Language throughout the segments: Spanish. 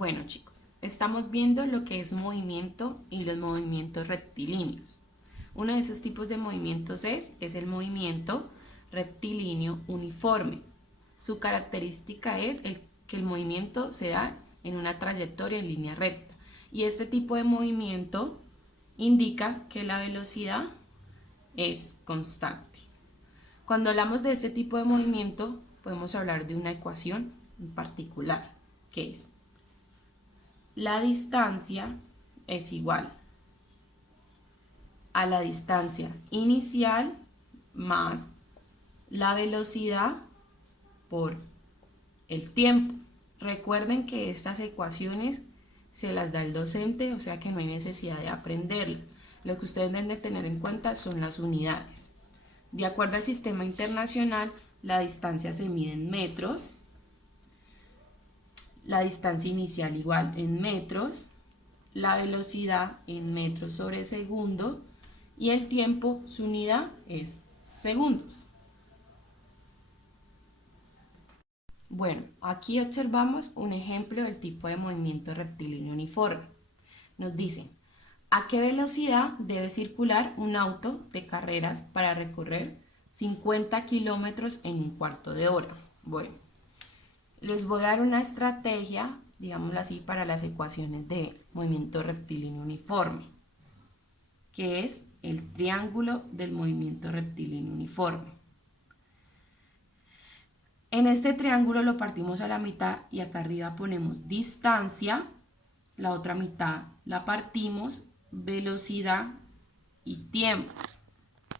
Bueno, chicos, estamos viendo lo que es movimiento y los movimientos rectilíneos. Uno de esos tipos de movimientos es el movimiento rectilíneo uniforme. Su característica es que el movimiento se da en una trayectoria en línea recta. Y este tipo de movimiento indica que la velocidad es constante. Cuando hablamos de este tipo de movimiento, podemos hablar de una ecuación en particular, que es la distancia es igual a la distancia inicial más la velocidad por el tiempo. Recuerden que estas ecuaciones se las da el docente, o sea que no hay necesidad de aprenderlas. Lo que ustedes deben de tener en cuenta son las unidades. De acuerdo al sistema internacional, la distancia se mide en metros, la distancia inicial igual en metros, la velocidad en metros sobre segundo y el tiempo, su unidad es segundos. Bueno, aquí observamos un ejemplo del tipo de movimiento rectilíneo uniforme. Nos dicen, ¿a qué velocidad debe circular un auto de carreras para recorrer 50 kilómetros en un cuarto de hora? Bueno, les voy a dar una estrategia, digámoslo así, para las ecuaciones de movimiento rectilíneo uniforme, que es el triángulo del movimiento rectilíneo uniforme. En este triángulo lo partimos a la mitad y acá arriba ponemos distancia, la otra mitad la partimos, velocidad y tiempo.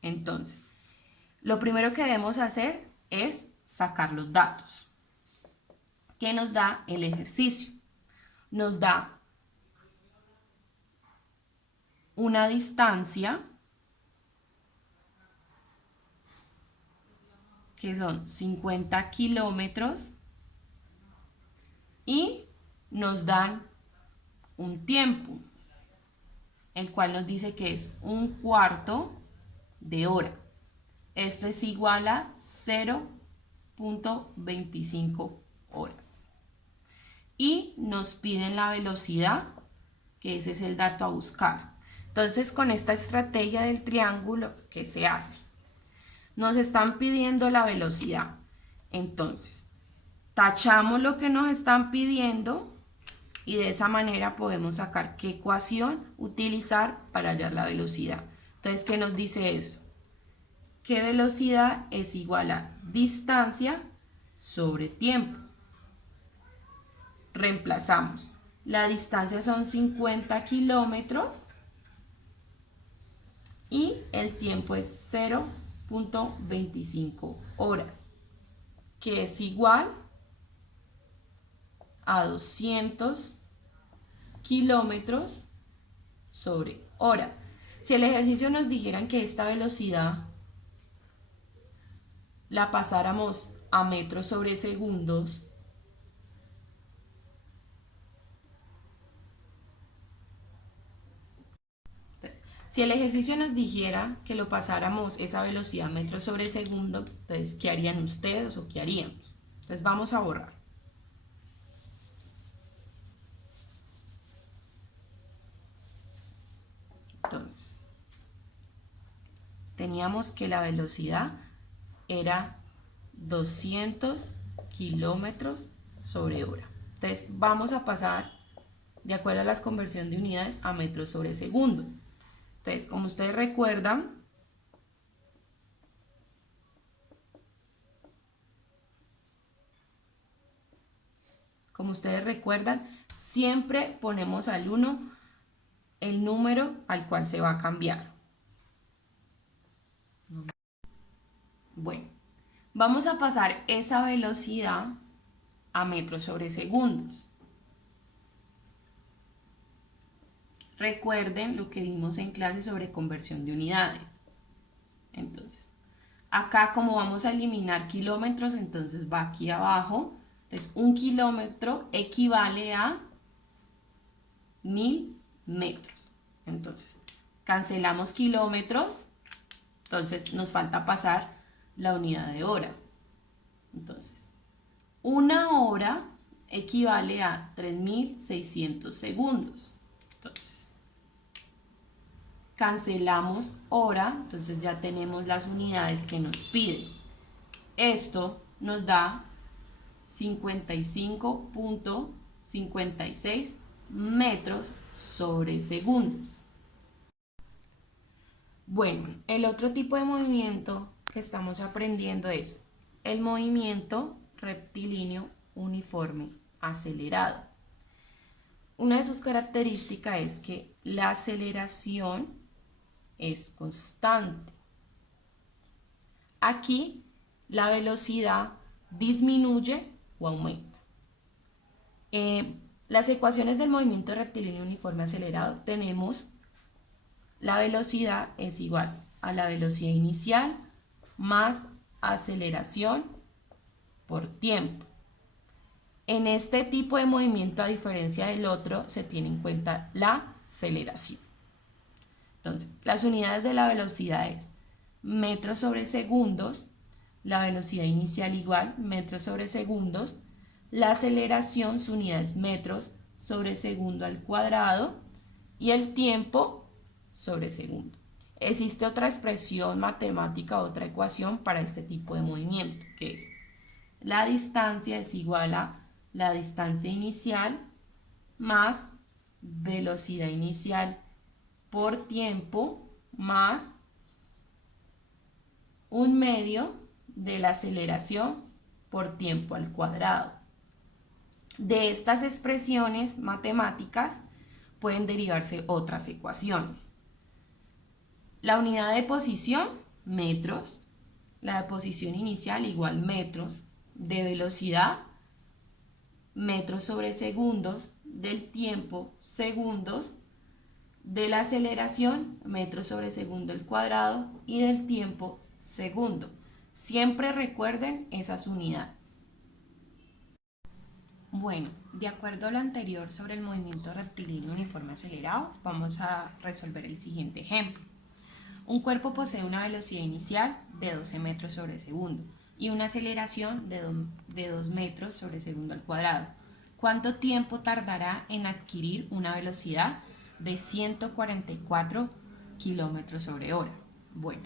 Entonces, lo primero que debemos hacer es sacar los datos. ¿Qué nos da el ejercicio? Nos da una distancia que son 50 kilómetros y nos dan un tiempo, el cual nos dice que es un cuarto de hora. Esto es igual a 0.25 horas. Y nos piden la velocidad, que ese es el dato a buscar. Entonces, con esta estrategia del triángulo, ¿qué se hace? Nos están pidiendo la velocidad. Entonces, tachamos lo que nos están pidiendo y de esa manera podemos sacar qué ecuación utilizar para hallar la velocidad. Entonces, ¿qué nos dice eso? Que velocidad es igual a distancia sobre tiempo. Reemplazamos. La distancia son 50 kilómetros y el tiempo es 0.25 horas, que es igual a 200 kilómetros sobre hora. Si el ejercicio nos dijeran que esta velocidad la pasáramos a metros sobre segundos, si el ejercicio nos dijera que lo pasáramos esa velocidad a metros sobre segundo, entonces, ¿qué harían ustedes o qué haríamos? Entonces vamos a borrar. Entonces, teníamos que la velocidad era 200 kilómetros sobre hora. Entonces, vamos a pasar, de acuerdo a la conversión de unidades, a metros sobre segundo. Entonces, como ustedes recuerdan, siempre ponemos al 1 el número al cual se va a cambiar. Bueno, vamos a pasar esa velocidad a metros sobre segundos. Recuerden lo que vimos en clase sobre conversión de unidades. Entonces, acá como vamos a eliminar kilómetros, entonces va aquí abajo. Entonces, un kilómetro equivale a 1000 metros. Entonces, cancelamos kilómetros. Entonces, nos falta pasar la unidad de hora. Entonces, una hora equivale a 3.600 segundos. Entonces, cancelamos hora, entonces ya tenemos las unidades que nos pide. Esto nos da 55.56 metros sobre segundos. Bueno, el otro tipo de movimiento que estamos aprendiendo es el movimiento rectilíneo uniforme acelerado. Una de sus características es que la aceleración es constante. Aquí la velocidad disminuye o aumenta. Las ecuaciones del movimiento rectilíneo uniforme acelerado tenemos la velocidad es igual a la velocidad inicial más aceleración por tiempo. En este tipo de movimiento, a diferencia del otro, se tiene en cuenta la aceleración. Entonces, las unidades de la velocidad es metros sobre segundos, la velocidad inicial igual, metros sobre segundos, la aceleración, su unidad es metros sobre segundo al cuadrado y el tiempo sobre segundo. Existe otra expresión matemática, otra ecuación para este tipo de movimiento, que es la distancia es igual a la distancia inicial más velocidad inicial por tiempo más un medio de la aceleración por tiempo al cuadrado. De estas expresiones matemáticas pueden derivarse otras ecuaciones. La unidad de posición, metros, la de posición inicial igual metros, de velocidad, metros sobre segundos, del tiempo, segundos, de la aceleración, metros sobre segundo al cuadrado y del tiempo, segundo. Siempre recuerden esas unidades. Bueno, de acuerdo a lo anterior sobre el movimiento rectilíneo uniforme acelerado, vamos a resolver el siguiente ejemplo. Un cuerpo posee una velocidad inicial de 12 metros sobre segundo y una aceleración de 2 metros sobre segundo al cuadrado. ¿Cuánto tiempo tardará en adquirir una velocidad de 144 kilómetros sobre hora? Bueno,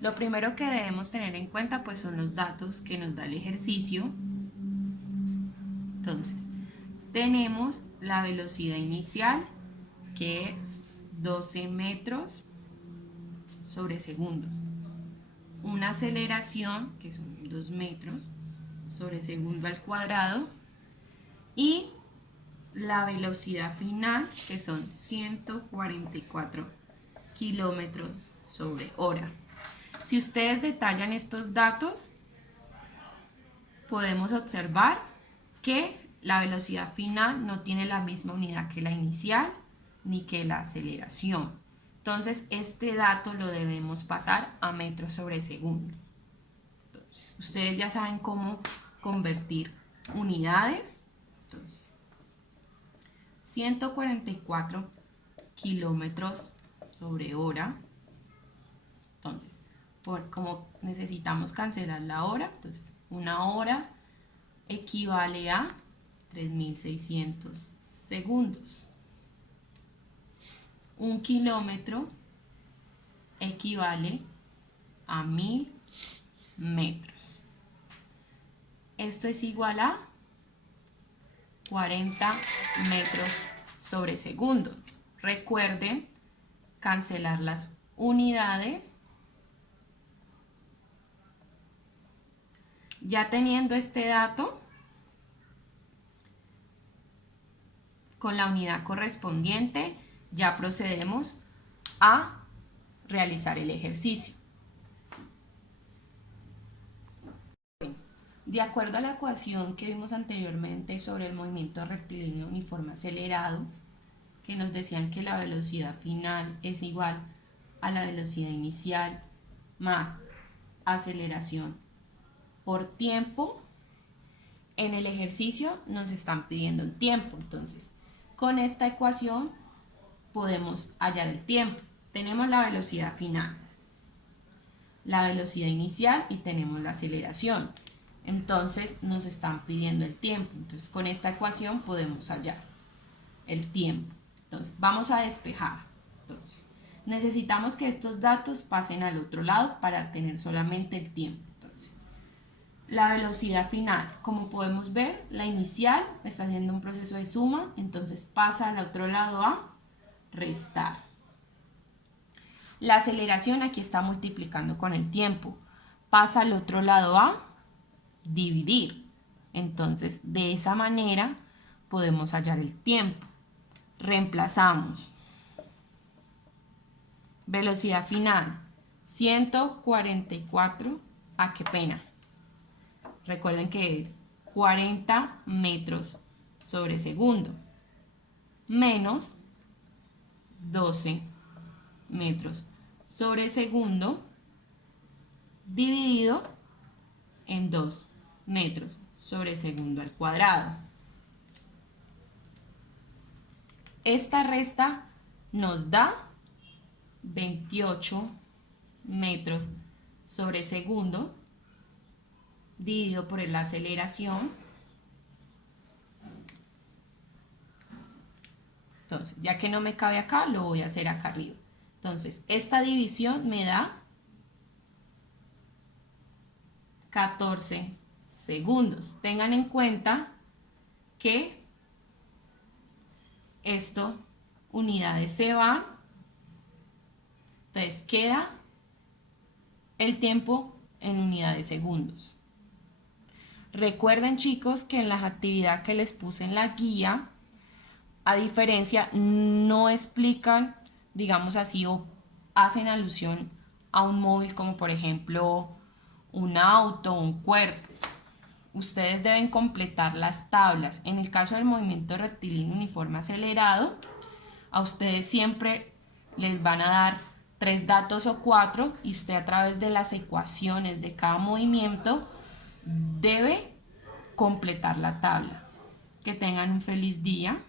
lo primero que debemos tener en cuenta pues son los datos que nos da el ejercicio. Entonces, tenemos la velocidad inicial que es 12 metros sobre segundos. Una aceleración que son 2 metros sobre segundo al cuadrado y la velocidad final que son 144 kilómetros sobre hora. Si ustedes detallan estos datos, podemos observar que la velocidad final no tiene la misma unidad que la inicial ni que la aceleración. Entonces, este dato lo debemos pasar a metros sobre segundo. Entonces, ustedes ya saben cómo convertir unidades. Entonces, 144 kilómetros sobre hora. Entonces, como necesitamos cancelar la hora, entonces una hora equivale a 3.600 segundos. Un kilómetro equivale a 1.000 metros. Esto es igual a 40 metros sobre segundo. Recuerden cancelar las unidades. Ya teniendo este dato, con la unidad correspondiente, ya procedemos a realizar el ejercicio. De acuerdo a la ecuación que vimos anteriormente sobre el movimiento rectilíneo uniforme acelerado, que nos decían que la velocidad final es igual a la velocidad inicial más aceleración por tiempo, en el ejercicio nos están pidiendo un tiempo. Entonces, con esta ecuación podemos hallar el tiempo. Tenemos la velocidad final, la velocidad inicial y tenemos la aceleración. Entonces nos están pidiendo el tiempo. Entonces con esta ecuación podemos hallar el tiempo. Entonces vamos a despejar. Entonces necesitamos que estos datos pasen al otro lado para tener solamente el tiempo. Entonces la velocidad final, como podemos ver, la inicial está haciendo un proceso de suma, entonces pasa al otro lado a restar. La aceleración aquí está multiplicando con el tiempo, pasa al otro lado a dividir. Entonces, de esa manera podemos hallar el tiempo. Reemplazamos. Velocidad final, 144, qué pena. Recuerden que es 40 metros sobre segundo, menos 12 metros sobre segundo, dividido en 2 metros sobre segundo al cuadrado. Esta resta nos da 28 metros sobre segundo dividido por la aceleración. Entonces, ya que no me cabe acá, lo voy a hacer acá arriba. Entonces, esta división me da 14 segundos. Tengan en cuenta que esto, unidades se van, entonces queda el tiempo en unidades de segundos. Recuerden, chicos, que en las actividades que les puse en la guía, a diferencia, no explican, digamos así, o hacen alusión a un móvil como por ejemplo un auto, un cuerpo. Ustedes deben completar las tablas. En el caso del movimiento rectilíneo uniforme acelerado, a ustedes siempre les van a dar 3 datos o 4 y usted a través de las ecuaciones de cada movimiento debe completar la tabla. Que tengan un feliz día.